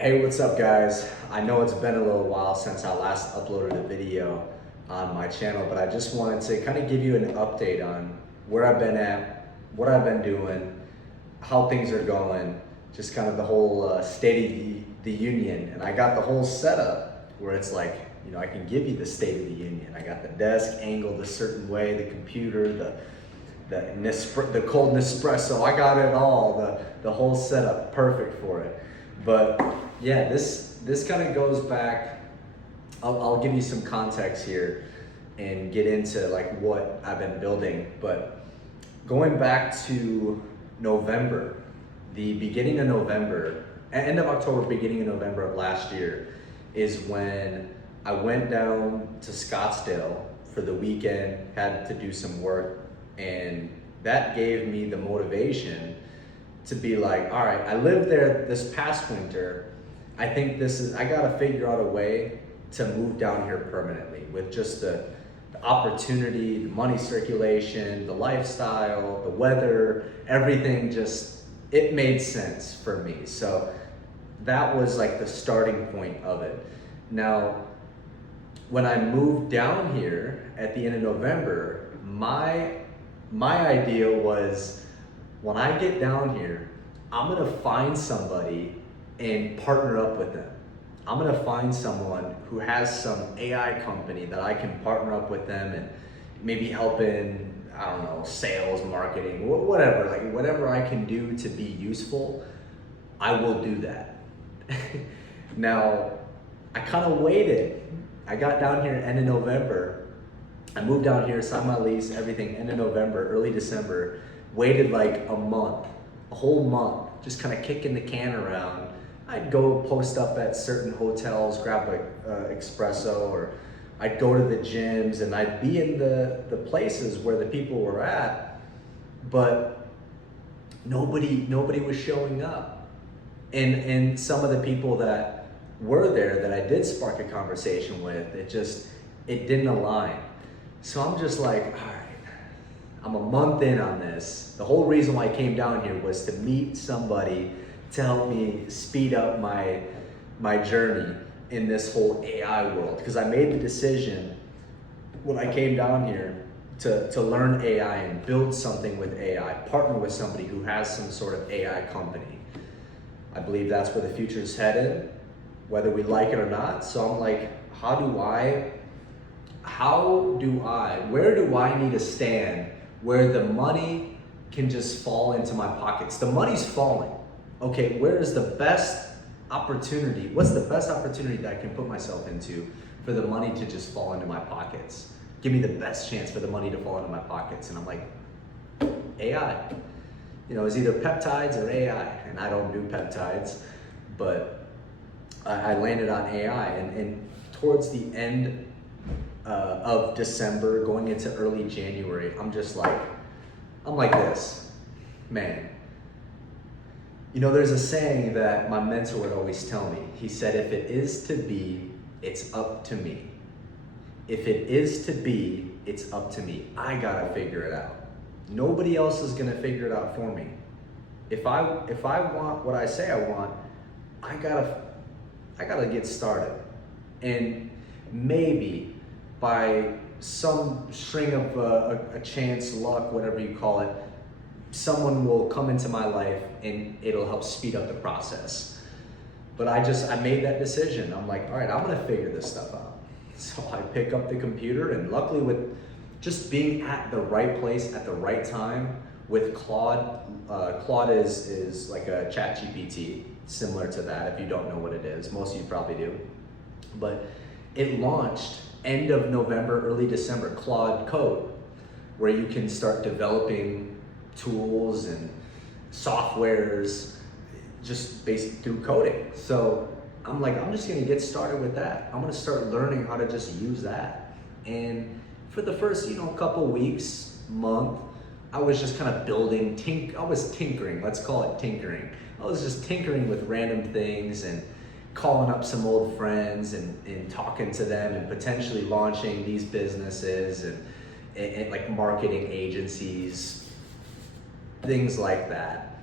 Hey, what's up, guys? I know it's been a little while since I last uploaded a video on my channel, but I just wanted to kind of give you an update on where I've been at, what I've been doing, how things are going, just kind of the whole state of the union. And I got the whole setup where it's like, I can give you the state of the union. I got the desk angled a certain way, the computer, the cold Nespresso. I got it all, the whole setup, perfect for it. But yeah, this kind of goes back. I'll give you some context here and get into like what I've been building. But going back to November, the beginning of November, end of October, beginning of November of last year, is when I went down to Scottsdale for the weekend, had to do some work, and that gave me the motivation to be like, all right, I lived there this past winter. I gotta figure out a way to move down here permanently with just the opportunity, the money circulation, the lifestyle, the weather, everything it made sense for me. So that was like the starting point of it. Now, when I moved down here at the end of November, my idea was when I get down here, I'm gonna find somebody and partner up with them. I'm gonna find someone who has some AI company that I can partner up with them and maybe help in, I don't know, sales, marketing, whatever, like whatever I can do to be useful, I will do that. Now, I kind of waited. I got down here end of November. I moved down here, signed my lease, everything, end of November, early December. Waited like a month, a whole month, just kind of kicking the can around. I'd go post up at certain hotels, grab a espresso, or I'd go to the gyms, and I'd be in the places where the people were at, but nobody was showing up. And some of the people that were there that I did spark a conversation with, it didn't align. So I'm just like, all right, I'm a month in on this. The whole reason why I came down here was to meet somebody to help me speed up my journey in this whole AI world. Because I made the decision when I came down here to learn AI and build something with AI, partner with somebody who has some sort of AI company. I believe that's where the future is headed, whether we like it or not. So I'm like, where do I need to stand where the money can just fall into my pockets? The money's falling. Okay, where is the best opportunity? What's the best opportunity that I can put myself into for the money to just fall into my pockets? Give me the best chance for the money to fall into my pockets. And I'm like, AI. It's either peptides or AI. And I don't do peptides, but I landed on AI. And towards the end of December, going into early January, I'm like this, man. There's a saying that my mentor would always tell me. He said, if it is to be, it's up to me. If it is to be, it's up to me. I gotta figure it out. Nobody else is gonna figure it out for me. If I want what I say I want, I gotta get started. And maybe by some string of a chance, luck, whatever you call it, someone will come into my life and it'll help speed up the process. But I made that decision. I'm like, all right, I'm gonna figure this stuff out. So I pick up the computer, and luckily with just being at the right place at the right time with Claude, Claude is like a ChatGPT, similar to that. If you don't know what it is, most of you probably do. But it launched end of November, early December, Claude Code, where you can start developing tools and softwares just based through coding. So I'm like, I'm just gonna get started with that. I'm gonna start learning how to just use that. And for the first, couple weeks, month, I was just kind of I was tinkering, let's call it tinkering. I was just tinkering with random things and calling up some old friends and talking to them and potentially launching these businesses and like marketing agencies, things like that.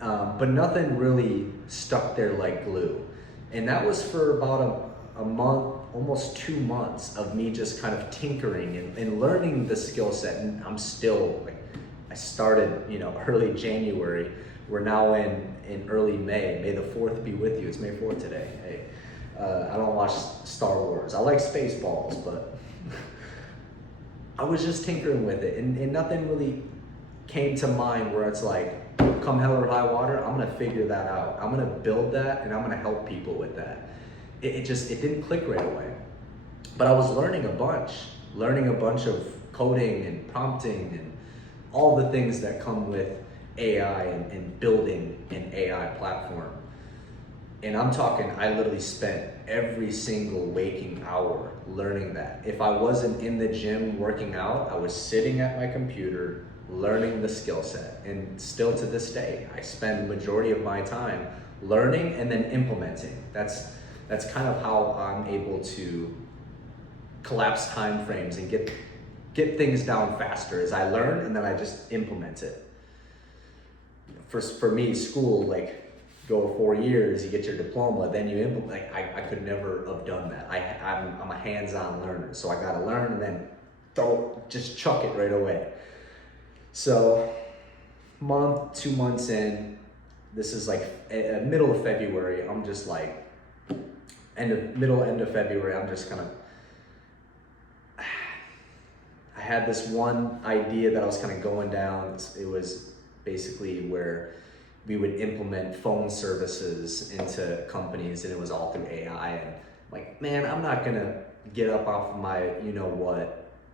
but nothing really stuck there like glue. And that was for about a month, almost 2 months of me just kind of tinkering and learning the skill set. And I'm still like, I started, early January. We're now in early May. May the 4th be with you. It's May 4th today. Hey, I don't watch Star Wars. I like Spaceballs, but I was just tinkering with it, and nothing really came to mind where it's like, come hell or high water, I'm gonna figure that out. I'm gonna build that, and I'm gonna help people with that. It didn't click right away. But I was learning a bunch of coding and prompting and all the things that come with AI and building an AI platform. And I'm talking, I literally spent every single waking hour learning that. If I wasn't in the gym working out, I was sitting at my computer learning the skill set. And still to this day, I spend the majority of my time learning and then implementing. That's kind of how I'm able to collapse time frames and get things down faster, as I learn and then I just implement it. For me, school, like, go 4 years, you get your diploma, then you implement. Like, I could never have done that. I'm a hands-on learner, so I gotta learn and then just chuck it right away. So, 2 months in, this is like middle of February. I'm just like end of February. I'm just kind of. I had this one idea that I was kind of going down. It was basically where we would implement phone services into companies, and it was all through AI. And like, man, I'm not gonna get up off of my,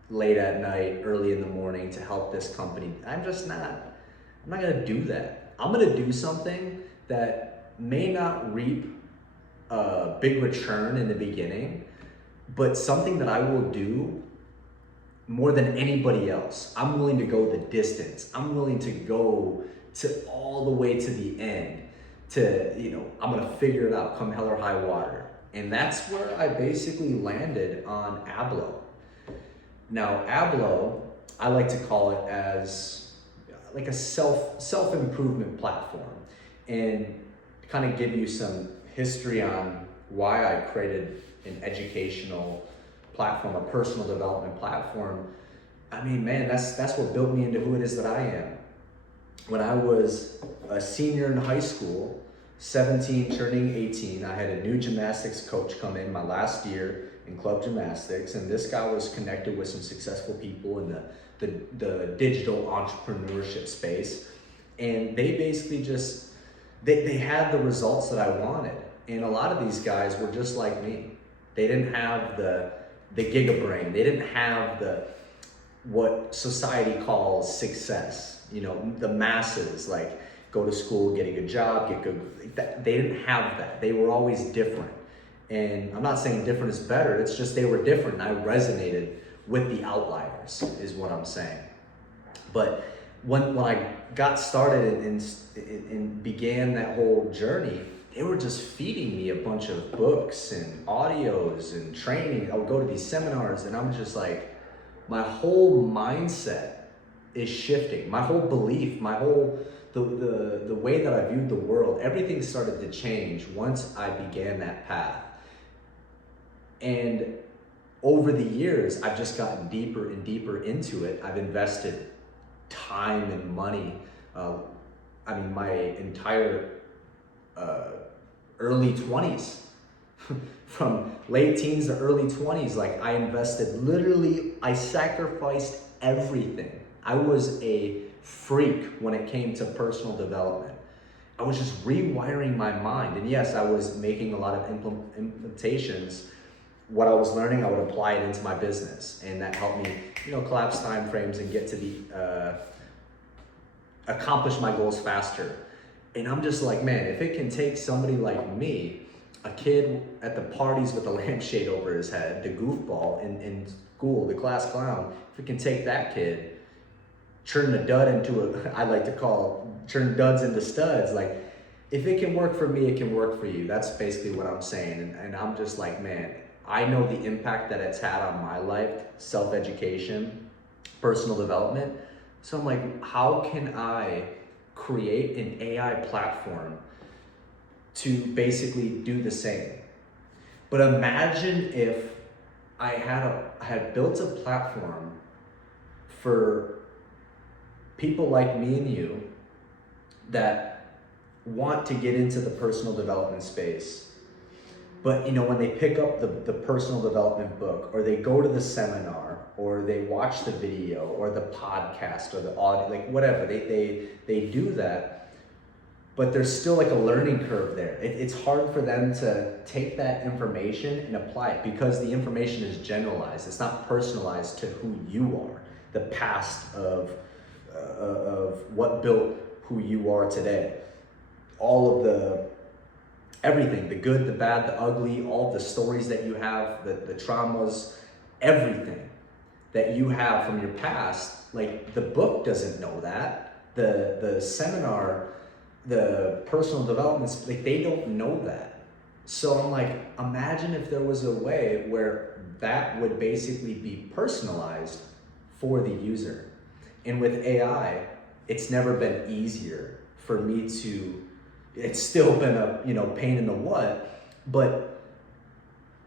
late at night, early in the morning to help this company. I'm not gonna do that. I'm gonna do something that may not reap a big return in the beginning, but something that I will do more than anybody else. I'm willing to go the distance. I'm willing to go to all the way to the end I'm gonna figure it out come hell or high water. And that's where I basically landed on Ablo. Now, Ablo, I like to call it as like a self-improvement platform, and kind of give you some history on why I created an educational platform, a personal development platform. I mean, man, that's what built me into who it is that I am. When I was a senior in high school, 17 turning 18, I had a new gymnastics coach come in my last year in club gymnastics, and this guy was connected with some successful people in the digital entrepreneurship space, and they basically just they had the results that I wanted. And a lot of these guys were just like me. They didn't have the giga brain. They didn't have what society calls success. The masses, like, go to school, get a good job, get good. They didn't have that. They were always different. And I'm not saying different is better. It's just they were different. And I resonated with the outliers, is what I'm saying. But when I got started and began that whole journey, they were just feeding me a bunch of books and audios and training. I would go to these seminars, and I'm just like, my whole mindset is shifting. My whole belief, the way that I viewed the world, everything started to change once I began that path. And over the years, I've just gotten deeper and deeper into it. I've invested time and money. My entire early 20s, from late teens to early 20s, like, I invested, literally, I sacrificed everything. I was a freak when it came to personal development. I was just rewiring my mind. And yes, I was making a lot of implementations. What I was learning, I would apply it into my business, and that helped me, collapse time frames and get to accomplish my goals faster. And I'm just like, man, if it can take somebody like me, a kid at the parties with a lampshade over his head, the goofball in school, the class clown, if it can take that kid, turn the dud into I like to call, turn duds into studs. Like, if it can work for me, it can work for you. That's basically what I'm saying. And I'm just like, man, I know the impact that it's had on my life, self-education, personal development. So I'm like, how can I create an AI platform to basically do the same. But imagine if I had built a platform for people like me and you that want to get into the personal development space. But when they pick up the personal development book, or they go to the seminar, or they watch the video or the podcast or the audio, like whatever, they do that, but there's still like a learning curve there. It's hard for them to take that information and apply it because the information is generalized. It's not personalized to who you are, the past of what built who you are today. All of everything, the good, the bad, the ugly, all the stories that you have, the traumas, everything that you have from your past, like the book doesn't know that. The seminar, the personal developments, like they don't know that. So I'm like, imagine if there was a way where that would basically be personalized for the user. And with AI, it's never been easier for me to, it's still been a pain in the what, but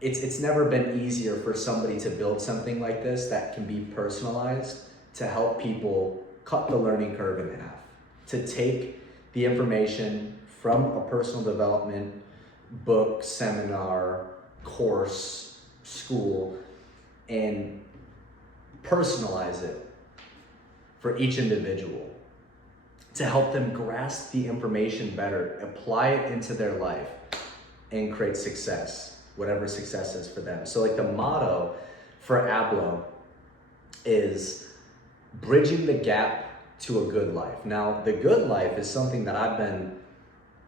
it's never been easier for somebody to build something like this that can be personalized to help people cut the learning curve in half, to take the information from a personal development book, seminar, course, school, and personalize it for each individual to help them grasp the information better, apply it into their life, and create success, whatever success is for them. So like the motto for Ablo is bridging the gap to a good life. Now, the good life is something that I've been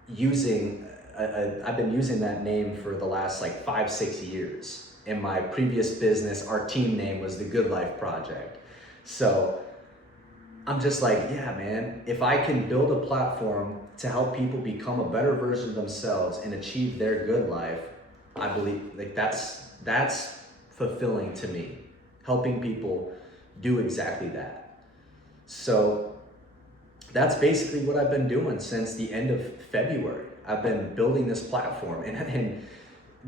using. I've been using that name for the last like 5-6 years. In my previous business, our team name was the Good Life Project. So I'm just like, yeah, man, if I can build a platform to help people become a better version of themselves and achieve their good life, I believe like that's fulfilling to me, helping people do exactly that. So that's basically what I've been doing since the end of February. I've been building this platform, and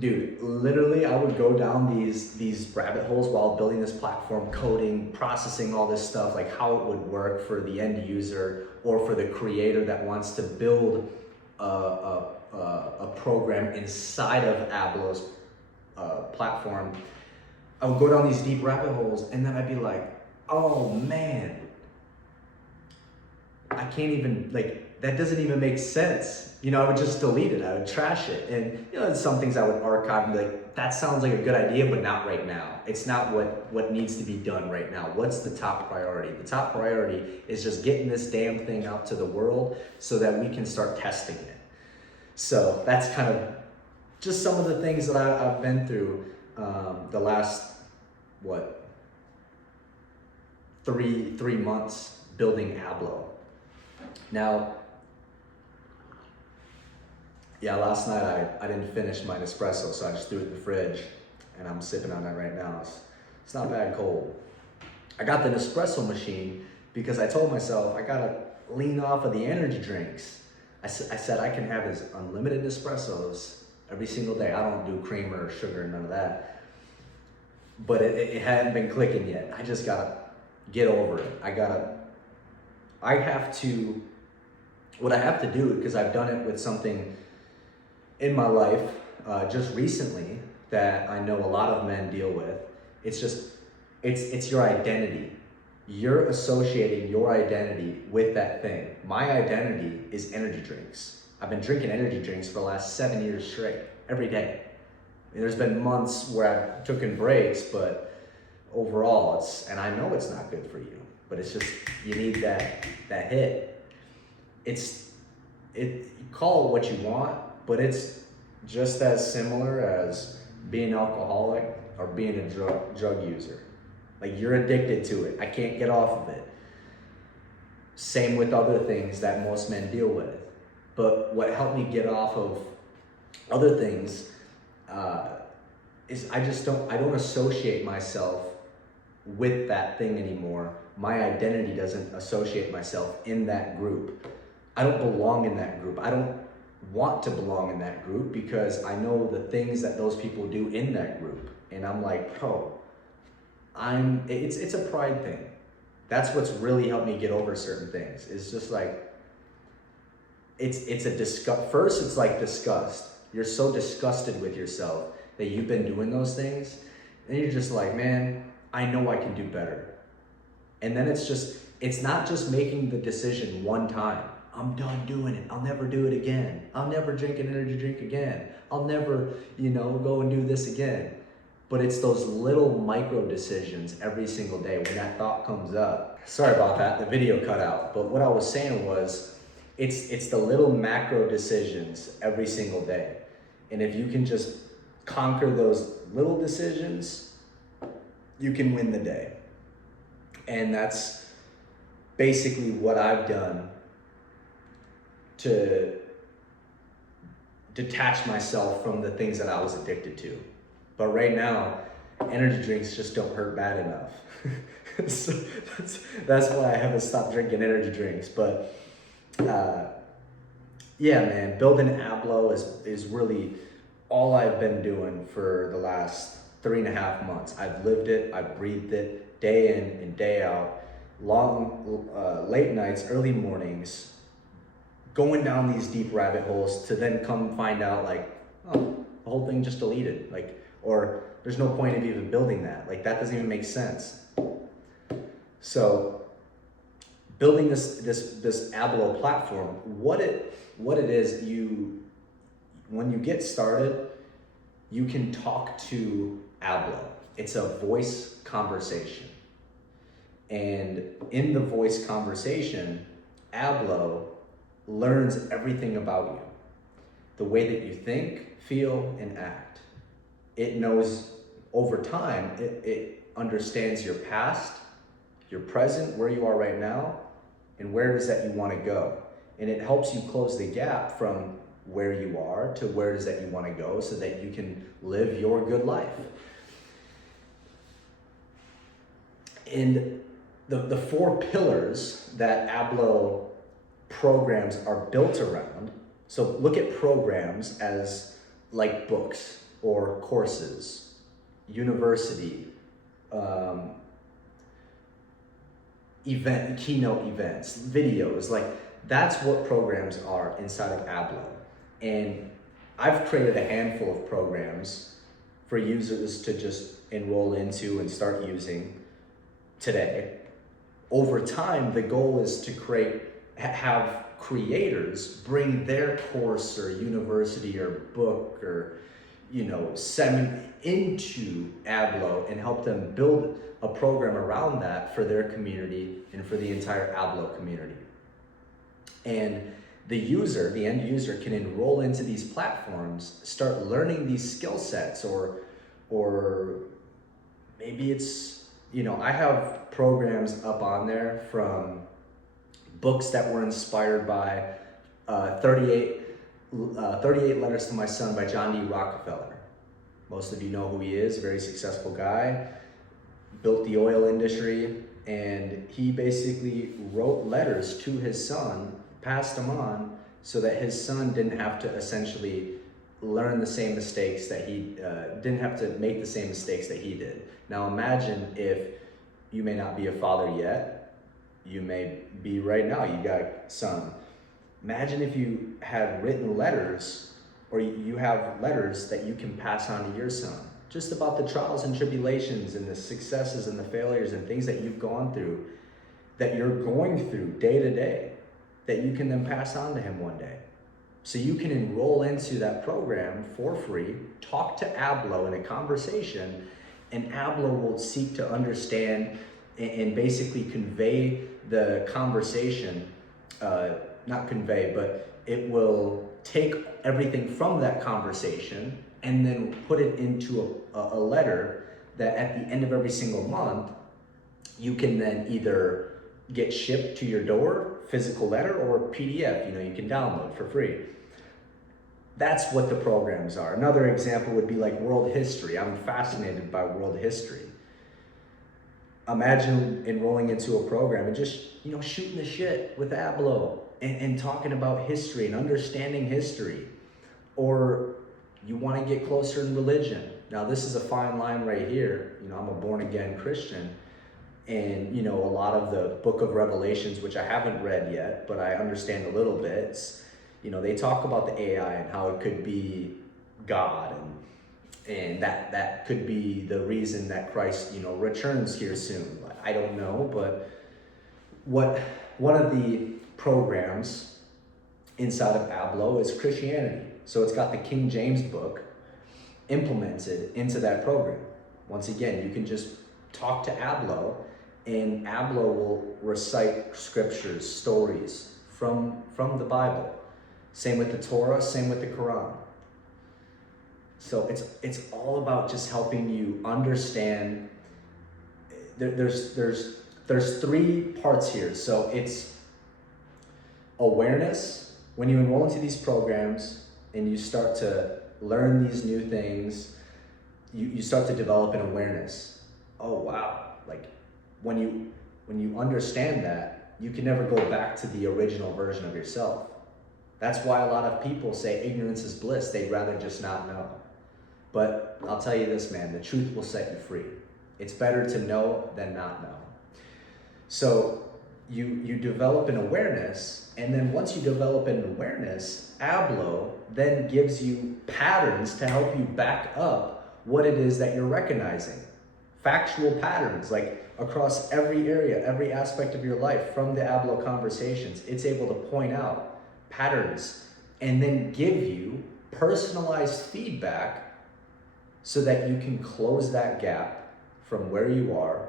dude, literally I would go down these rabbit holes while building this platform, coding, processing all this stuff, like how it would work for the end user or for the creator that wants to build a program inside of Ablo's platform. I would go down these deep rabbit holes, and then I'd be like, oh man, I can't even, like, that doesn't even make sense. I would just delete it. I would trash it. And, there's some things I would archive and be like, that sounds like a good idea, but not right now. It's not what needs to be done right now. What's the top priority? The top priority is just getting this damn thing out to the world so that we can start testing it. So that's kind of just some of the things that I've been through the last, three months building Ablo. Now, yeah, last night I didn't finish my Nespresso, so I just threw it in the fridge, and I'm sipping on that right now. It's not bad cold. I got the Nespresso machine because I told myself I gotta lean off of the energy drinks. I said I can have his unlimited Nespressos every single day. I don't do creamer or sugar, none of that. But it hadn't been clicking yet. I just gotta get over it. What I have to do, because I've done it with something in my life just recently that I know a lot of men deal with, it's your identity. You're associating your identity with that thing. My identity is energy drinks. I've been drinking energy drinks for the last 7 years straight, every day. There's been months where I've taken breaks, but overall and I know it's not good for you, but it's just, you need that hit. Call it what you want, but it's just as similar as being an alcoholic or being a drug user. Like, you're addicted to it. I can't get off of it. Same with other things that most men deal with. But what helped me get off of other things is I don't associate myself with that thing anymore. My identity doesn't associate myself in that group. I don't belong in that group. I don't want to belong in that group because I know the things that those people do in that group. And I'm like, bro, it's a pride thing. That's what's really helped me get over certain things. It's just like, it's a disgust. First, it's like disgust. You're so disgusted with yourself that you've been doing those things. And you're just like, man, I know I can do better. And then it's not just making the decision one time. I'm done doing it. I'll never do it again. I'll never drink an energy drink again. I'll never, go and do this again. But it's those little micro decisions every single day when that thought comes up. Sorry about that, the video cut out. But what I was saying was, it's the little macro decisions every single day. And if you can just conquer those little decisions, you can win the day. And that's basically what I've done to detach myself from the things that I was addicted to. But right now, energy drinks just don't hurt bad enough. So that's why I haven't stopped drinking energy drinks. But yeah, man, building Ablo is really all I've been doing for the last 3.5 months. I've lived it, I've breathed it, day in and day out, long, late nights, early mornings, going down these deep rabbit holes to then come find out like, oh, the whole thing just deleted, or there's no point of even building that. Like, that doesn't even make sense. So building this Ablo platform, what it is, when you get started, you can talk to Ablo. It's a voice conversation. And in the voice conversation, Ablo learns everything about you. The way that you think, feel, and act. It knows over time, it understands your past, your present, where you are right now, and where it is that you want to go. And it helps you close the gap from where you are to where it is that you want to go so that you can live your good life. And the 4 pillars that Ablo programs are built around. So look at programs as like books or courses, university, keynote events, videos. Like, that's what programs are inside of Ablo. And I've created a handful of programs for users to just enroll into and start using today. Over time, the goal is to have creators bring their course or university or book or seminar into Ablo and help them build a program around that for their community and for the entire Ablo community. And the end user can enroll into these platforms, start learning these skill sets, or maybe it's, I have programs up on there from books that were inspired by 38 Letters to My Son by John D. Rockefeller. Most of you know who he is, very successful guy, built the oil industry, and he basically wrote letters to his son, passed them on, so that his son didn't have to essentially learn the same mistakes that didn't have to make the same mistakes that he did. Now imagine if you may not be a father yet, you may be right now, you got a son. Imagine if you had written letters, or you have letters that you can pass on to your son, just about the trials and tribulations and the successes and the failures and things that you've gone through, that you're going through day to day, that you can then pass on to him one day. So you can enroll into that program for free, talk to Ablo in a conversation, and Ablo will seek to understand and basically convey the conversation, not convey, but it will take everything from that conversation and then put it into a letter that at the end of every single month, you can then either get shipped to your door, physical letter, or PDF, you can download for free. That's what the programs are. Another example would be like world history. I'm fascinated by world history. Imagine enrolling into a program and just, shooting the shit with Ablo and talking about history and understanding history, or you want to get closer in religion. Now, this is a fine line right here. You know, I'm a born again Christian, and you know, a lot of the book of Revelations, which I haven't read yet, but I understand a little bit, you know, they talk about the AI and how it could be God, and that could be the reason that Christ, you know, returns here soon. I don't know, but one of the programs inside of Ablo is Christianity. So it's got the King James book implemented into that program. Once again, you can just talk to Ablo, and Ablo will recite scriptures, stories from the Bible. Same with the Torah, same with the Quran. So it's all about just helping you understand. There's three parts here. So it's awareness. When you enroll into these programs and you start to learn these new things, you start to develop an awareness. Oh wow, like when you understand that, you can never go back to the original version of yourself. That's why a lot of people say ignorance is bliss. They'd rather just not know. But I'll tell you this, man, the truth will set you free. It's better to know than not know. So you develop an awareness, and then once you develop an awareness, Ablo then gives you patterns to help you back up what it is that you're recognizing. Factual patterns, like across every area, every aspect of your life, from the Ablo conversations, it's able to point out patterns and then give you personalized feedback so that you can close that gap from where you are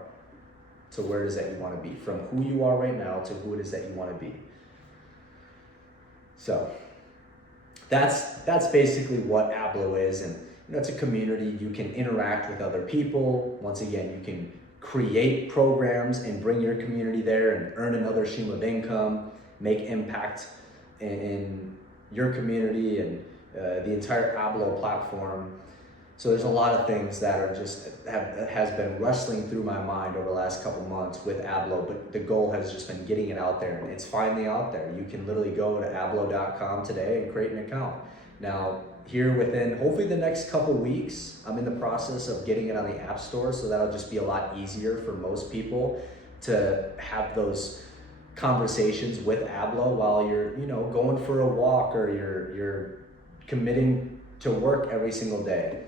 to where it is that you want to be, from who you are right now to who it is that you want to be. So that's basically what Ablo is. And you know, it's a community. You can interact with other people. Once again, you can create programs and bring your community there and earn another stream of income, make impact in your community and the entire Ablo platform. So there's a lot of things that are just has been wrestling through my mind over the last couple months with Ablo, but the goal has just been getting it out there, and it's finally out there. You can literally go to ablo.com today and create an account. Now, here within hopefully the next couple weeks, I'm in the process of getting it on the App Store, so that'll just be a lot easier for most people to have those conversations with Ablo while you're, you know, going for a walk, or you're committing to work every single day.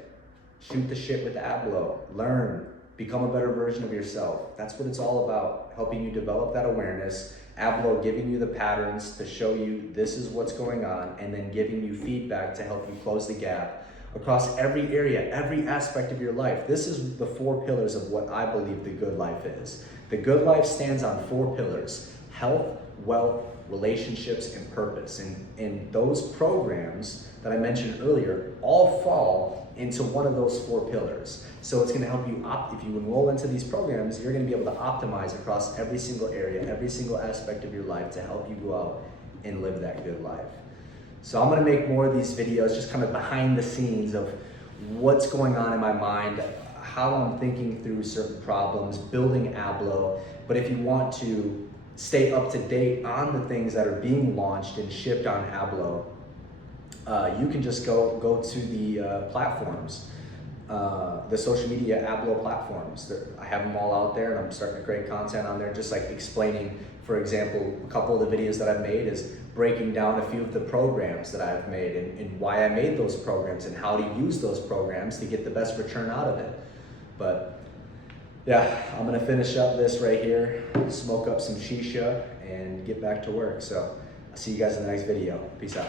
Shoot the shit with Ablo, learn, become a better version of yourself. That's what it's all about, helping you develop that awareness, Ablo giving you the patterns to show you this is what's going on, and then giving you feedback to help you close the gap across every area, every aspect of your life. This is the 4 pillars of what I believe the good life is. The good life stands on 4 pillars: health, wealth, relationships, and purpose. And those programs that I mentioned earlier all fall into one of those 4 pillars. So it's gonna help you, if you enroll into these programs, you're gonna be able to optimize across every single area, every single aspect of your life to help you go out and live that good life. So I'm gonna make more of these videos, just kind of behind the scenes of what's going on in my mind, how I'm thinking through certain problems, building Ablo. But if you want to stay up to date on the things that are being launched and shipped on Ablo, you can just go to the platforms, the social media Ablo platforms. I have them all out there, and I'm starting to create content on there, just like explaining, for example, a couple of the videos that I've made is breaking down a few of the programs that I've made and why I made those programs and how to use those programs to get the best return out of it. But yeah, I'm gonna finish up this right here, smoke up some shisha, and get back to work. So I'll see you guys in the next video. Peace out.